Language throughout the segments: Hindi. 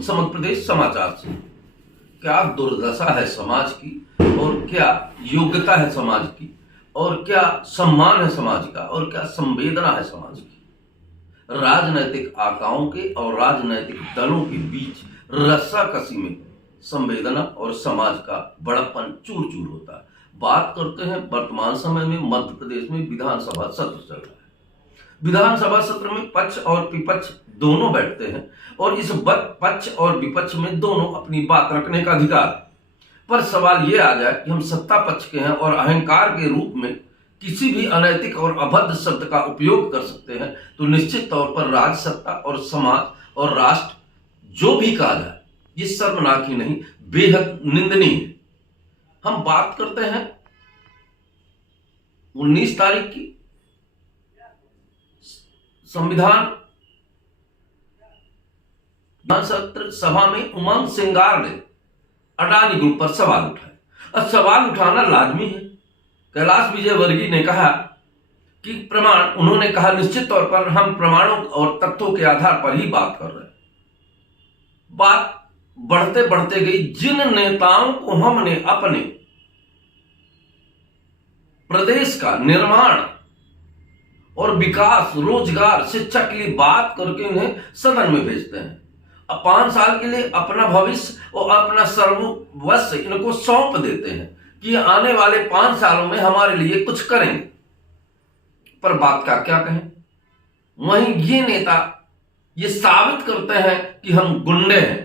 समग्र प्रदेश समाचार से। क्या दुर्दशा है समाज की, और क्या योग्यता है समाज की, और क्या सम्मान है समाज का, और क्या संवेदना है समाज की। राजनैतिक आकाओं के और राजनैतिक दलों के बीच रस्साकसी में संवेदना और समाज का बड़प्पन चूर चूर होता है। बात करते हैं वर्तमान समय में मध्य प्रदेश में विधानसभा सत्र चल रहा है। विधानसभा सत्र में पक्ष और विपक्ष दोनों बैठते हैं और इस पक्ष और विपक्ष में दोनों अपनी बात रखने का अधिकार। पर सवाल यह आ जाए कि हम सत्ता पक्ष के हैं और अहंकार के रूप में किसी भी अनैतिक और अभद्र शब्द का उपयोग कर सकते हैं, तो निश्चित तौर पर राज्य सत्ता और समाज और राष्ट्र जो भी कहा जाए ये शर्मनाक ही नहीं बेहद निंदनीय है। हम बात करते हैं 19 तारीख की संविधान सत्र सभा में उमंग सिंगार ने अडानी ग्रुप पर सवाल उठाए। अब सवाल उठाना लाजमी है। कैलाश विजयवर्गीय ने कहा कि प्रमाण, उन्होंने कहा निश्चित तौर पर हम प्रमाणों और तथ्यों के आधार पर ही बात कर रहे हैं। बात बढ़ते बढ़ते गई। जिन नेताओं को हमने अपने प्रदेश का निर्माण और विकास, रोजगार, शिक्षा के लिए बात करके उन्हें सदन में भेजते हैं, अब 5 साल के लिए अपना भविष्य और अपना सर्वस्व इनको सौंप देते हैं कि आने वाले 5 सालों में हमारे लिए कुछ करेंगे, पर बात का क्या कहें। वहीं ये नेता ये साबित करते हैं कि हम गुंडे हैं।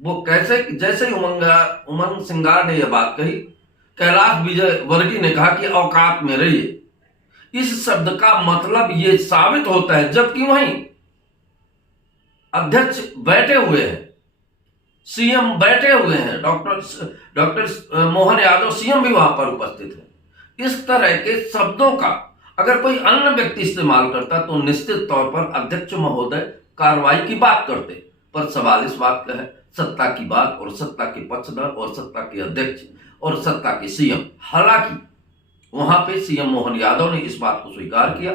वो कैसे? जैसे ही उमंग सिंगार ने यह बात कही, कैलाश विजयवर्गीय ने कहा कि औकात में रहिए। इस शब्द का मतलब यह साबित होता है, जबकि वहीं अध्यक्ष बैठे हुए हैं, सीएम बैठे हुए हैं, डॉक्टर मोहन यादव सीएम भी वहां पर उपस्थित है। इस तरह के शब्दों का अगर कोई अन्य व्यक्ति इस्तेमाल करता तो निश्चित तौर पर अध्यक्ष महोदय कार्रवाई की बात करते। पर सवाल इस बात का है, सत्ता की बात और सत्ता के पक्षधर और सत्ता के अध्यक्ष और सत्ता के सीएम। हालांकि वहां पे सीएम मोहन यादव ने इस बात को स्वीकार किया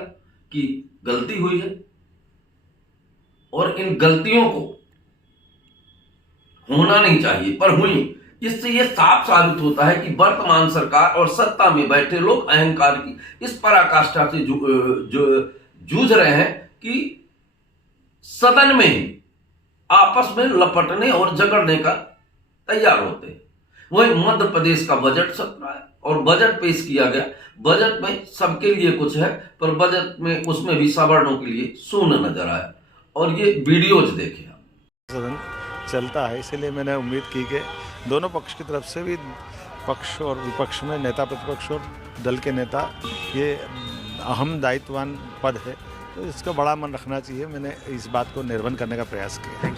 कि गलती हुई है और इन गलतियों को होना नहीं चाहिए, पर हुई। इससे यह साफ साबित होता है कि वर्तमान सरकार और सत्ता में बैठे लोग अहंकार की इस पराकाष्ठा से जूझ रहे हैं कि सदन में ही आपस में लपटने और झगड़ने का तैयार होते हैं। वही मध्य प्रदेश का बजट सत्र है और बजट पेश किया गया। बजट में सबके लिए कुछ है, पर बजट में उसमें भी सवर्णों के लिए शून्य नजर आया। और ये वीडियोज देखे आप। सदन चलता है, इसीलिए मैंने उम्मीद की कि दोनों पक्ष की तरफ से भी, पक्ष और विपक्ष में, नेता प्रतिपक्ष और दल के नेता, ये अहम दायित्ववान पद है, तो इसका बड़ा मन रखना चाहिए। मैंने इस बात को निर्भन करने का प्रयास किया।